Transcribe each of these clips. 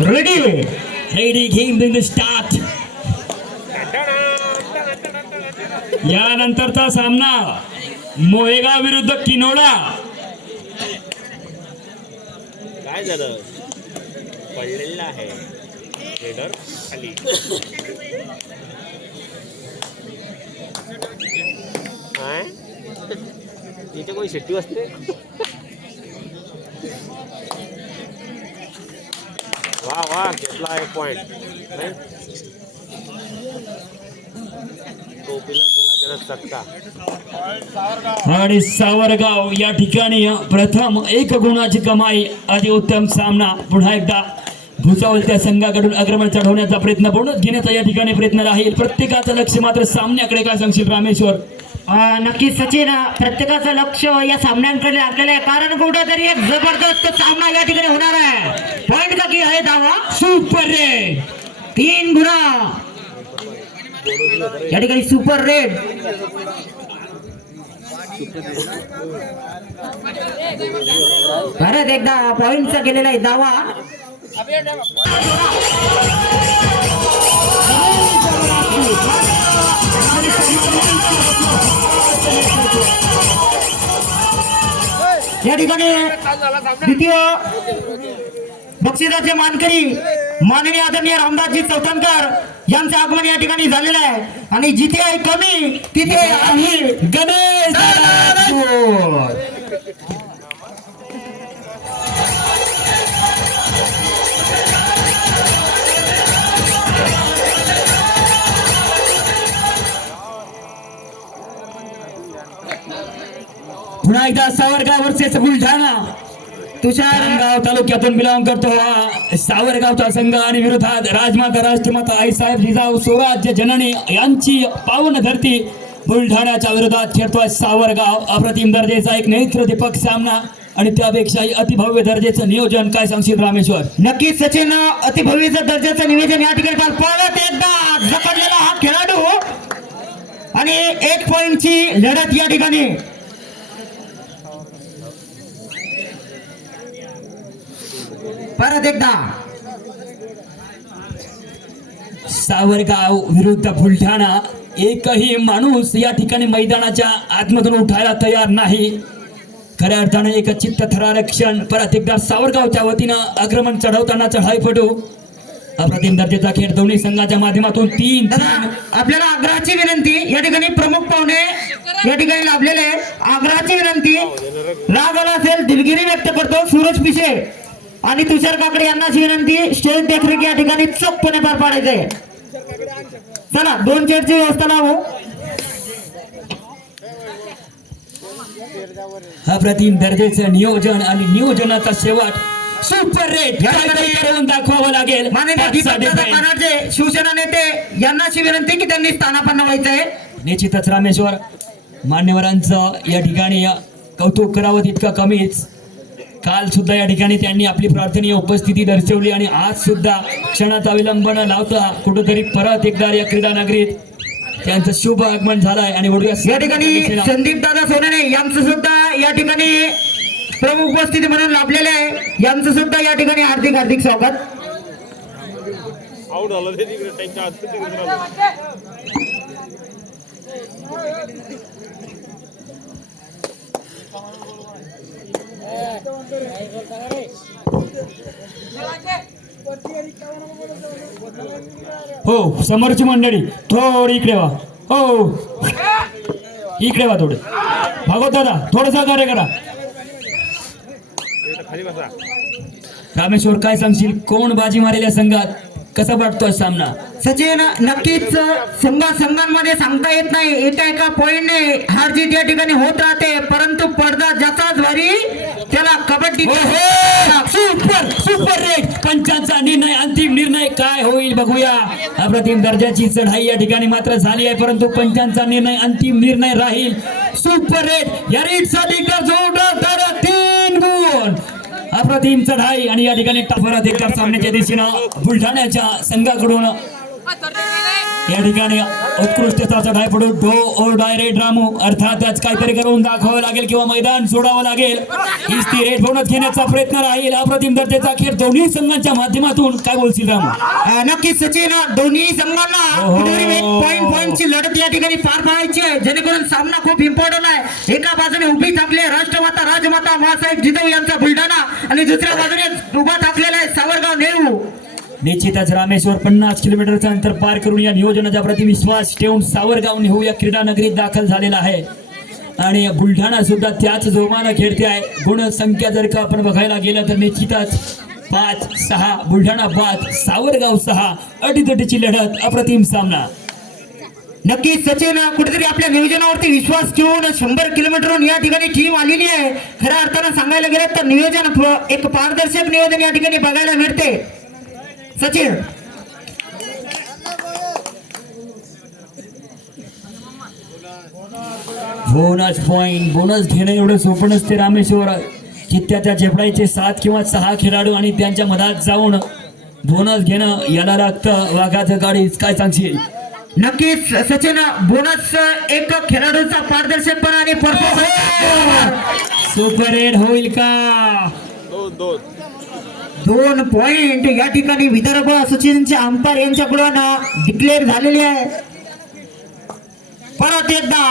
Ready ready game बिन start. यानंतरचा सामना मोहेगाव विरुद्ध किनोडा. काय झालं पडलेलं आहे रेडर खाली. काय इथे कोणी शेट्टी असते. वा वा घेतला एक पॉइंट. नाही टोपीला गेला जरा चटका. आणि सावरगाव या ठिकाणी प्रथम एक गुणाची कमाई. अतिउत्तम सामना. पुन्हा एकदा भुसावळ त्या संघाकडून आक्रमण चढवण्याचा प्रयत्न बोनस घेण्याचा या ठिकाणी प्रयत्न राहील. प्रत्येकाचं लक्ष मात्र सामन्याकडे. काय सांगशील रामेश्वर? नक्कीच सचिन, प्रत्येकाचं लक्ष या सामन्यांकडे लागलेलं आहे, कारण कुठेतरी एक जबरदस्त सामना या ठिकाणी होणार आहे. पॉइंट का की आहे दावा सुपर रेड 3 गुणा या ठिकाणी सुपर रेड. परत एकदा पॉइंटचा केलेला आहे दावा. या ठिकाणी द्वितीय बक्षिसाचे मानकरी माननीय आदरणीय रामदासजी चौतनकर यांचं आगमन या ठिकाणी झालेलं आहे. आणि जिथे आहे कमी तिथे आहे गणेश राठोड. पुन्हा एकदा सावरगाव वर्सेस बुलढाणा. तुषार गाव तालुक्यातून बिलॉंग करतो हा सावरगावचा संघ आणि विरोधात राजमाता राष्ट्रमाता आईसाहेब जिजाऊ स्वराज्य जननी यांची पावन धरती बुलढाण्याच्या विरोधात खेळतोय सावरगाव. अप्रतिम दर्जाचा एक नेत्रदीपक सामना आणि त्यापेक्षाही अतिभव्य दर्जाचं नियोजन. काय सांगशील रामेश्वर? नक्कीच सचिन, अतिभव्य दर्जाचं निवेदन या ठिकाणी पार परत एकदा जपडलेला हा खेळाडू आणि 1 पॉइंटची लढत या ठिकाणी. परत एकदा सावरगाव विरुद्ध बुलढाणा. एकही माणूस या ठिकाणी मैदानाच्या आतमधून उठायला तयार नाही. खऱ्या अर्थाने एक चित्त थरारक्षण. परत एकदा सावरगावच्या वतीनं आक्रमण चढवताना चढाईपटू. अप्रतिम दर्जाचा खेळ दोन्ही संघाच्या माध्यमातून 3 आपल्याला आग्रहाची विनंती या ठिकाणी प्रमुख पाहुणे या ठिकाणी लाभलेले आहे. आग्रहाची विनंती, राग आला असेल दिलगिरी व्यक्त करतो सूरज पिशे आणि तुषार काकडे यांनाच विनंती, स्टेज देखरेख या ठिकाणी चोखपणे पार पाडायचे. चला 2 चेअरची व्यवस्था लावू. अप्रतिम दर्जाचं नियोजन आणि नियोजनाचा शेवट सुपर रेड करून दाखवावं लागेल. माननीय शिवसेना नेते यांनाची विनंती की त्यांनी स्थानापन्न व्हायचंय. निश्चितच रामेश्वर, मान्यवरांचं या ठिकाणी कौतुक करावं तितकं कमीच. काल सुद्धा या ठिकाणी त्यांनी आपली प्रार्थनीय उपस्थिती दर्शवली आणि आज सुद्धा क्षणाचा विलंब न लावता कुठेतरी परत एकदा या क्रीडा नगरीत त्यांचं शुभ आगमन झालंय. आणि या ठिकाणी संदीप दादा सोनेने यांचं सुद्धा या ठिकाणी प्रमुख उपस्थिती म्हणून लाभलेले आहे. यांचं सुद्धा या ठिकाणी हार्दिक हार्दिक स्वागत. आउट झालं ते तिकडे त्यांच्या हात तिकडे झालं. हो, समोरची मंडळी थोडी इकडे वा. हो, इकडे वा थोडे. भागवत दादा थोडं सहकार्य करा. खाली बसा. रामेश्वर, काय सांगशील? कोण बाजी मारेल्या संघात? कसा वाटतोय सामना? सचिन, नक्कीच संघांमध्ये सांगता येत नाही. एका पॉइंटने हार जीत या ठिकाणी होत राहते, परंतु पडदा ज्याचाच भारी त्याला कबड्डी. Super super raid. पंचांचा निर्णय, अंतिम निर्णय काय होईल बघूया. अप्रतिम दर्जाची चढाई या ठिकाणी मात्र झाली आहे, परंतु पंचांचा निर्णय अंतिम निर्णय राहील. सुपर रेड या रेडसाठी जोरदार 3 गुण. अप्रतिम चढाई आणि या ठिकाणी परत एकदा सामन्याच्या दिशेनं बुलढाण्याच्या संघाकडून या ठिकाणी उत्कृष्टता चढाई पडू डो और डायरेक्ट रामू अर्थातच काहीतरी करून दाखवावं लागेल किंवा मैदान सोडावं लागेल. इस्ती रेट बोनस घेण्याचा प्रयत्न राहील. अप्रतिम दर्जाचा खेळ दोन्ही संघांच्या माध्यमातून. काय बोलशील रामू? नक्कीच सचिन, दोन्ही संघांना कुठेतरी पॉइंटची लढत या ठिकाणी पार पाडायची आहे, जेणेकरून सामना खूप इम्पॉर्टंट आहे. एका बाजूने उभी थांबली आहे राष्ट्रमाता राजमाता मासाहेब जिजाऊ यांचा बुलढाणा आणि दुसऱ्या बाजूने उभा थांबलेला आहे सावरगाव नेहरू. निश्चितच रामेश्वर 50 किलोमीटरचं अंतर पार करून या नियोजनाचा प्रति विश्वास ठेवून सावरगाव नेहरू या क्रीडा नगरीत दाखल झालेला आहे आणि बुलढाणा सुद्धा त्याच जोमानं खेळते आहे. गुणसंख्या जर का आपण बघायला गेलं तर निश्चितच 5-6 बुलढाणा 5 सावरगाव 6 अटीतटीची लढत. अप्रतिम सामना. नक्कीच सचिन, कुठेतरी आपल्या नियोजनावरती विश्वास ठेवून 100 किलोमीटरहून या ठिकाणी टीम आलेली आहे. खऱ्या अर्थानं सांगायला गेलं तर नियोजन एक पारदर्शक नियोजन या ठिकाणी बघायला मिळते. सचिन बोनस पॉइंट बोनस घेणं एवढं सोपं नसते रामेश्वर. चित्त्याच्या झेपडायचे 7 किंवा 6 खेळाडू आणि त्यांच्या मधात जाऊन बोनस घेणं याला लागतं वाघाचं गाडीच. काय सांगशील? नक्कीच सचिन, बोनस एक खेळाडूचा पारदर्शकपणा आणि परफॉर्मन्स. सुपर रेड होईल का? 2 पॉइंट या ठिकाणी विदर्भ सचिनचे अंपायर यांच्याकडून डिक्लेअर झालेले आहे. परत एकदा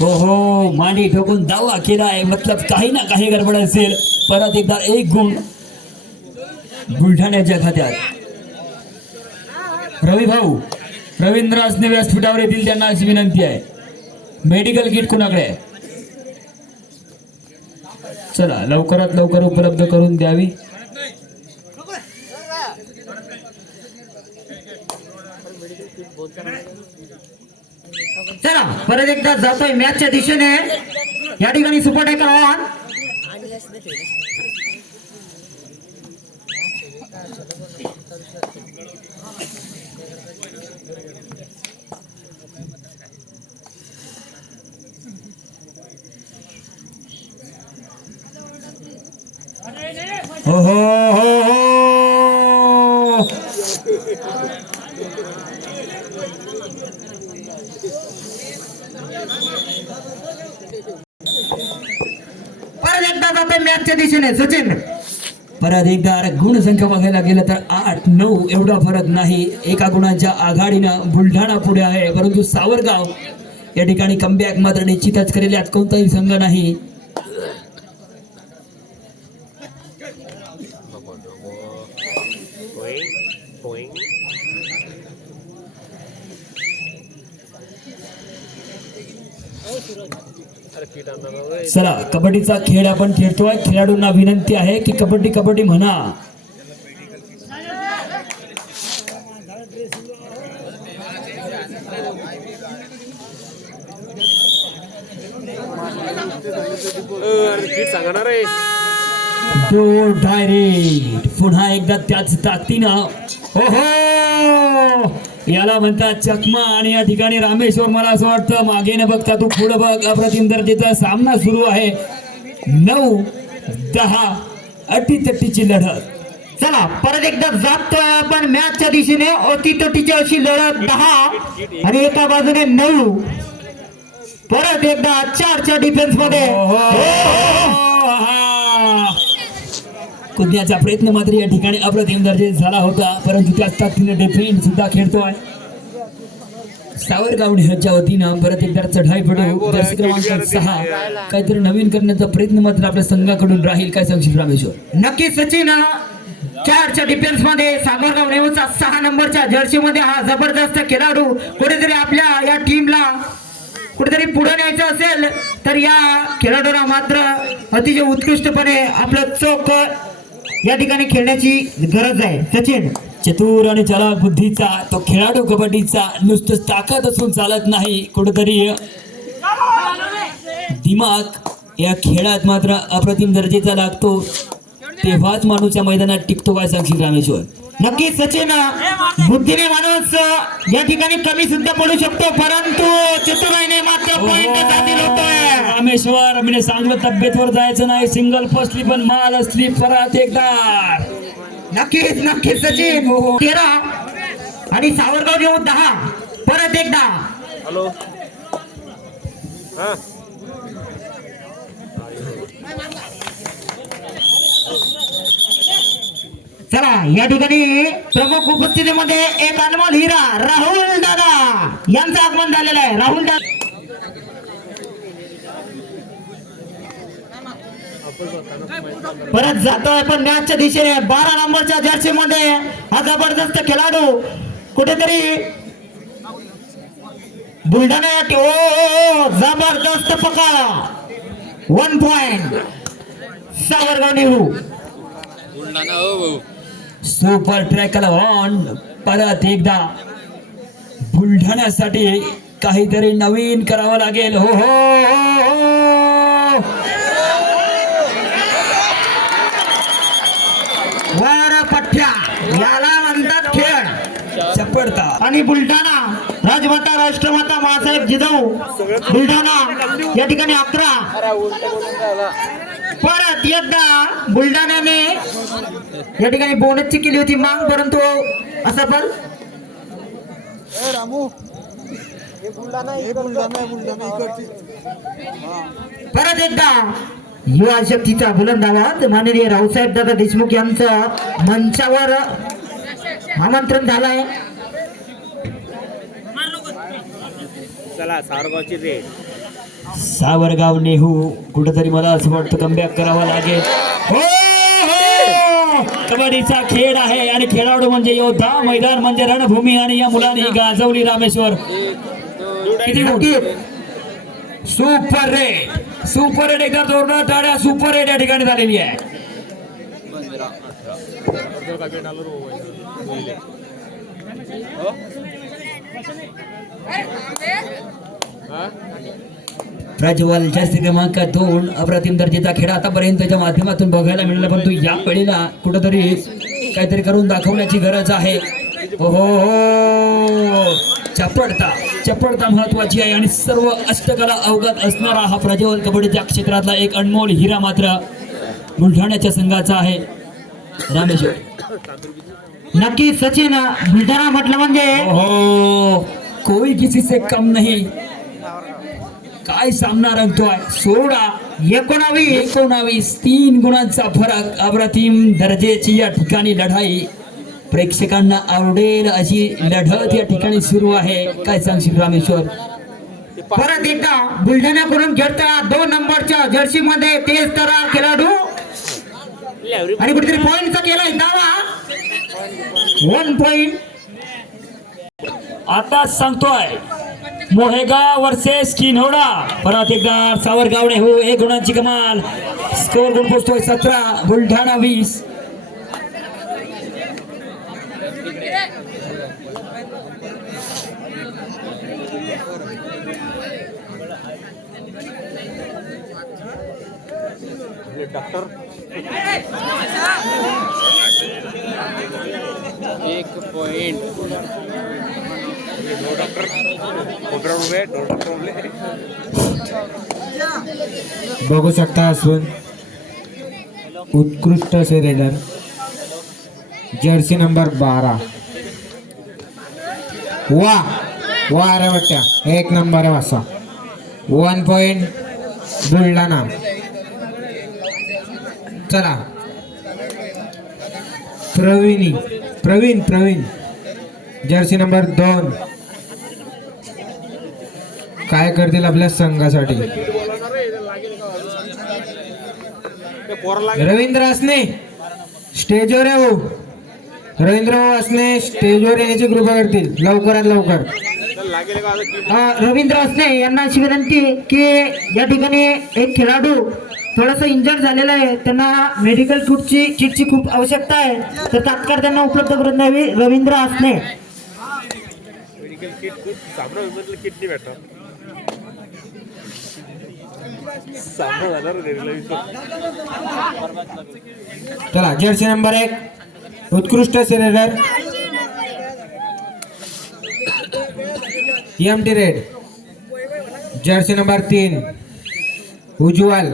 हो मांडी ठोकून दावा केलाय, मतलब काही ना काही गडबड असेल. परत एकदा 1 गुण बुलढाण्याच्या खात्यात. रवी भाऊ रवींद्र असणे व्यासपीठावर येतील, त्यांना अशी विनंती आहे. मेडिकल किट कुणाकडे आहे? चला लवकरात लवकर उपलब्ध करून द्यावी. चला परत एकदा जातोय मॅचच्या दिशेने. या ठिकाणी सुपर टायकर ऑन. हो हो हो हो परत एकदा जातोय मॅचच्या दिशेने सचिन. परत एकदा गुणसंख्या बघायला गेलं तर 8-9 एवढा फरक नाही. एका गुणाच्या आघाडीनं बुलढाणा पुढे आहे, परंतु सावरगाव या ठिकाणी कमबॅक मात्र निश्चितच करेल, यात कोणताही संघ नाही. चला कबड्डीचा खेळ आपण खेळतोय. खेळाडूंना विनंती आहे की कबड्डी कबड्डी म्हणा. सांगणार आहे तो डायरेक्ट पुन्हा एकदा त्याच ताकदीनं. हो हो याला म्हणतात चकमा. आणि या ठिकाणी रामेश्वर मला असं वाटतं मागे न बघता तू पुढं बघ. अप्रतिम दर्जाचा सामना सुरू आहे. 9-10 अटीतटीची लढत. चला परत एकदा जातोय आपण मॅचच्या दिशेने. अटीतटीची अशी लढत 10 आणि एका बाजूने 9. परत एकदा 4च्या डिफेन्स मध्ये कुदण्याचा प्रयत्न मात्र या ठिकाणी अप्रतिम दर्जाचा झाला होता, परंतु त्याच ताकदीने डिफेन्स सुद्धा खेळतोय सावरगाव नेहरूच्या वतीनं. परत एकदा चढाई पडू जर्सी क्रमांक 6 काहीतरी नवीन करण्याचा प्रयत्न मात्र आपल्या संघाकडून राहील. काय सांगशील रामेश्वर? नक्कीच सचिन, 4च्या डिफेन्स मध्ये सावरगाव नेहरूचा 6 नंबरच्या जर्सी मध्ये हा जबरदस्त खेळाडू कुठेतरी आपल्या या टीमला कुठेतरी पुढे न्यायचं असेल तर या खेळाडूला मात्र अतिशय उत्कृष्टपणे आपलं चोख या ठिकाणी खेळण्याची गरज आहे. सचिन चतुर आणि चालाक बुद्धीचा तो खेळाडू कबड्डीचा नुसतं ताकद असून चालत नाही, कुठेतरी दिमाग या खेळात मात्र अप्रतिम दर्जाचा लागतो, तेव्हाच माणूस या मैदानात टिकतो. काय सांगशील रामेश्वर? नक्कीच सचिन, बुद्धीने माणूस या ठिकाणी कमी सुद्धा पडू शकतो, परंतु चतुराईने मात्र पॉइंट होतोय. रामेश्वर मी सांगलो तब्येतवर जायचं नाही सिंगल फसली पण माल असली परत एकदा नक्कीच नक्कीच सचिन 13 आणि सावरगाव घेऊन 10 परत एकदा हॅलो हा चला या ठिकाणी प्रमुख उपस्थितीमध्ये एक अनमोल हिरा राहुल दादा यांचं आगमन झालेलं आहे. राहुल दादा परत जातोय पण मॅचच्या दिशेने 12 नंबरच्या जर्सी मध्ये हा जबरदस्त खेळाडू कुठेतरी बुलढाणा ओ जबरदस्त पकड 1 पॉइंट सावरगाव नेहरू सुपर ट्रॅकला ऑन परत एकदा बुलढाण्यासाठी काहीतरी नवीन करावं लागेल. हो हो वर पठ्या याला म्हणतात खेळ चपडता आणि बुलढाणा राजमाता राष्ट्रमाता मासाहेब जिजाऊ बुलढाणा या ठिकाणी 11 परत एकदा बुलढाण्याने या ठिकाणी बोनसची केली होती माग परंतु असं पण परत एकदा युवा शक्तीचा बुलंद आवाज माननीय रावसाहेब दादा देशमुख यांचं मंचावर आमंत्रण झालंय. चला सावरगावची रेड सावरगाव नेहरू कुठेतरी मला असं वाटतं कमबॅक करावा लागेल. हो हो कबड्डीचा खेळ आहे आणि खेळाडू म्हणजे योद्धा मैदान म्हणजे रणभूमी आणि या मुलांनी गाजवली रामेश्वर. किती गुण? सुपर रेड एकदा जोरदार टाळ्या सुपर रेड या ठिकाणी झालेली आहे. प्रज्वल जास्ती क्रमांक 2 अप्रतिम दर्जाचा खेळ आतापर्यंतच्या माध्यमातून बघायला मिळाला पण तू या वेळेला कुठेतरी काहीतरी करून दाखवण्याची गरज आहे. हो चपडता महत्वाची आहे आणि सर्व अष्टकला अवगत असणारा हा प्रज्वल कबड्डीच्या क्षेत्रातला एक अनमोल हिरा मात्र बुलढाण्याच्या संघाचा आहे. रामेश्वर नक्की सचिन बुलढाणा म्हटलं म्हणजे हो कोई किसी से कम नहीं. काय सामना रंगतोय 19 3 गुणांचा फरक अप्रतिम दर्जाची या ठिकाणी लढाई प्रेक्षकांना आवडेल अशी लढत या ठिकाणी सुरू आहे. काय सांगशील रामेश्वर? परत एकदा बुलढाण्याकडून खेळता 2 नंबरच्या जर्सी मध्ये तेज तरार खेळाडू आणि कुठेतरी पॉइंटचा केलाय दावा 1 पॉइंट. आता सांगतोय मोहेगाव वर्सेस किन्होडा परत एकदा सावरगावने हो 1 गुणांची कमाल स्कोर गुण पोहोचतोय 17 बुलढाणा 20. डॉक्टर 1 पॉइंट बघू शकता असून उत्कृष्ट असे रेडर जर्सी नंबर 12 वा रे बट्ट्या 1 नंबर आहे असा 1 पॉइंट बुलढाणा. चला प्रवीण जर्सी नंबर 2 काय करतील आपल्या संघासाठी? रवींद्र असणे स्टेजवर आहे हो. रवींद्र असणे स्टेजवर येण्याची कृपा करतील लवकरात लवकर. रवींद्र असणे यांना अशी विनंती की या ठिकाणी एक खेळाडू थोडासा इंजर्ड झालेला आहे त्यांना मेडिकल किटची खूप आवश्यकता आहे तर तात्काळ त्यांना उपलब्ध करून द्यावी. रवींद्र असणे मेडिकल किट किट नाही भेटत चला जर्सी नंबर 1 उत्कृष्ट raider empty raid. Jersey number 3 उज्ज्वल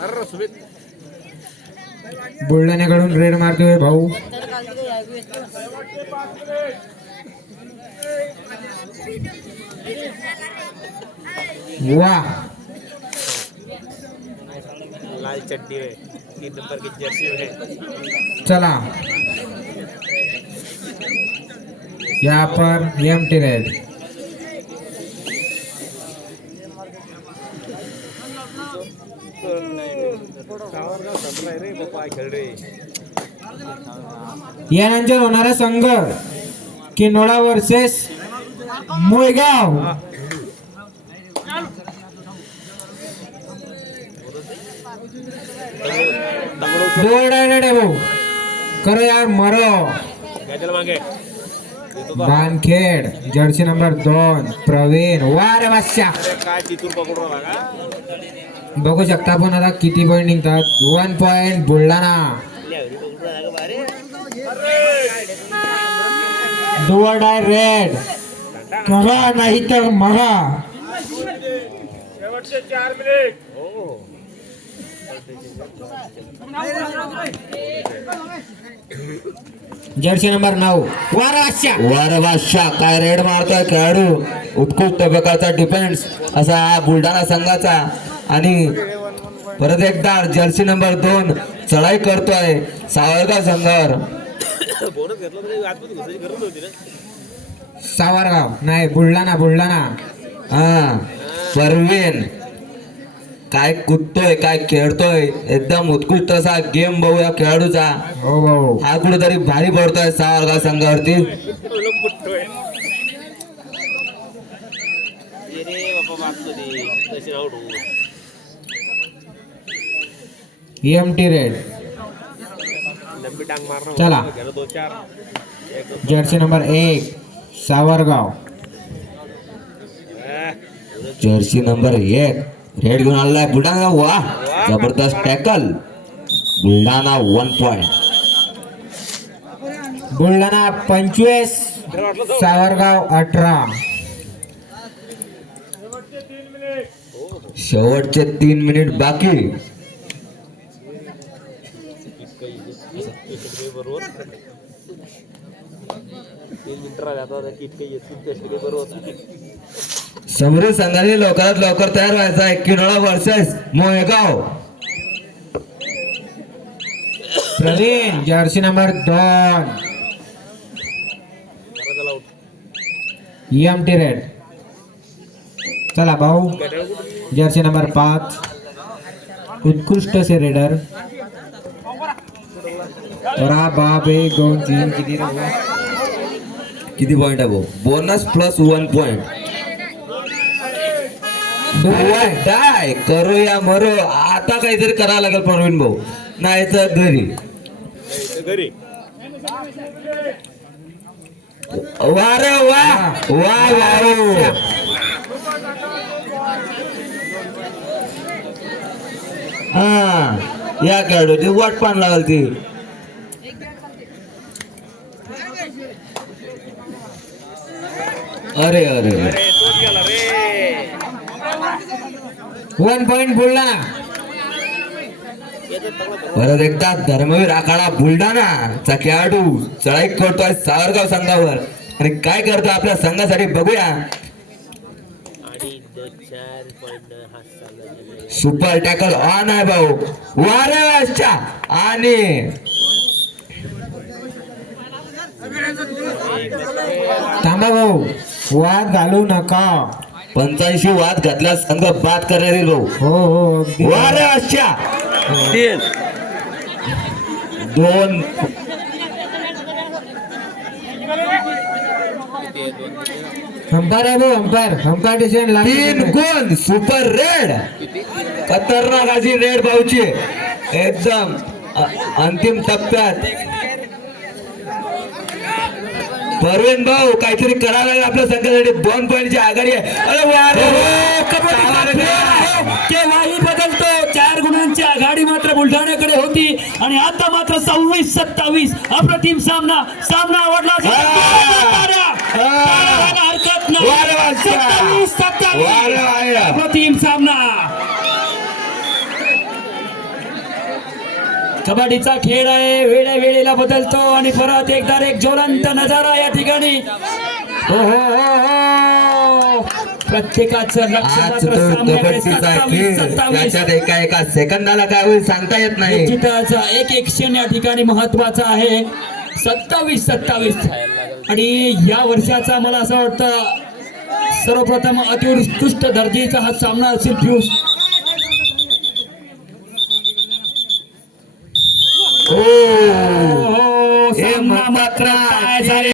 अरे सुमित बुलढाण्याकडून रेड मारतोय भाऊ. वा लाल चड्डी है 3 नंबर की जर्सी है. चला यहाँ पर एम्प्टी रेड. सावरगाव संपलाय रे बाबा खेळ रे. यानंतर होणारा संघ किनोळा वर्सेस मुळगाव. दो डायरेक्ट आहे भाऊ. करो यार मरो. काय त्याला मागे बानखेड जर्सी नंबर 2 प्रवीण. वार बादशाह. अरे काय चितूर पकडू राहिला का. बघू शकता आपण आता किती पॉईंट निघतात. 1 पॉईंट बुलढाणा. डुअर डाय रेड. करा नाही तर मरा. शेवटचे 4 मिनिट. हो जर्सी नंबर 9 वार बादशाह. वार बादशाह काय रेड मारतोय खेळाडू. उत्कृष्ट प्रकारचा डिफेन्स असा हा बुलढाणा संघाचा. आणि परत एकदा जर्सी नंबर 2 चढाई करतोय सावरगाव संघावर. बोनस घेतला तरी आतमध्ये घुसायची गरज नव्हती ना. सावरगाव नाही बुलढाणा बुलढाणा. हा परवीन काय कुदतोय काय खेळतोय एकदम उत्कृष्ट असा गेम बघू या खेळाडूचा. हो भाऊ. हा कुठेतरी भारी पडतोय सावरगाव संघावरती. लोक कुठतोय. ये रे बाबा मारतो दे कशी आउट हो. Empty red. लंबी टांग मारणं. चला. गेलो 2-4. Jersey number 1 Savargaon. Jersey number 1 red घेऊन आलाय बुलढाणा. वा जबरदस्त टॅकल. बुलढाणा 1 पॉइंट. बुलढाणा 25 सावरगाव 18. शेवटचे 3 मिनिट बाकी. बरोबर 3 मिनिटं राहिले आता किती येतील बरोबर. समृद्ध संघाने लवकरात लवकर तयार व्हायचा आहे. किनोळा वर्सेस मोहेगाव. प्रवीण जर्सी नंबर 2 त्याला आउट. Empty red. चला भाऊ. जर्सी नंबर 5 उत्कृष्ट से रेडर. बरा बाप 1 2 3 किती रे भाऊ? किती पॉइंट आहे भाऊ. Bonus plus 1 point. डाय करूया मरो. आता काहीतरी करावं लागेल प्रवीण भाऊ नाही तर घरी. घरी वा रे वा वा वा. हा या खेळाडूची वाट पाहायला लागल ती. अरे अरे अरे तोच गेला रे. 1 पॉईंट बुलढाणा. परत एकदा धर्मवीर आखाडा बुलढाणाचा खेळाडू चढाई करतोय सावरगाव संघावर. आणि काय करतो आपल्या संघासाठी बघूया. आणि 4 पॉइंट हा चालला. सुपर टॅकल ऑन आहे भाऊ. वाऱ्याच्या आणि थांबा भाऊ. वाद घालू नका. 85 वाद घातला संघ बाद करण्यात येईल भाऊ. हो हो अगदी. वाऱ्याच्या 2 अंपायर आहे भाऊ. अंपायर डिसिजन 3 गुण. Super red. खतरनाक अशी रेड भाऊची एकदम अंतिम टप्प्यात. परवीन भाऊ काहीतरी करायला लागेल आपल्या संघासाठी. 2 पॉईंटची आघाडी आहे. अरे वा रे वा. केव्हाही बदलतो. 4 गुणांची आघाडी मात्र बुलढाण्याकडे होती आणि आता मात्र 26-27 अप्रतिम सामना आवडला. हरकत नाही. 27-27 अप्रतिम अप्रतिम सामना. कबड्डीचा खेळ आहे, वेळे वेळेला बदलतो आणि परत एकदा एक ज्वलंत नजारा या ठिकाणी. हो हो हो हो, प्रत्येकाचं लक्ष आज मात्र तो सामन्याकडे. कबड्डीचा 27 खेळ 27. याच्यात एका सेकंदाला काय होईल सांगता येत नाही. निश्चितच एक एक क्षण या ठिकाणी महत्वाचा आहे. 27 आणि या वर्षाचा मला असं वाटतं सर्वप्रथम अतिउत्कृष्ट दर्जाचा हा सामना असेल पियुष. हो सामना मात्र काय झाले.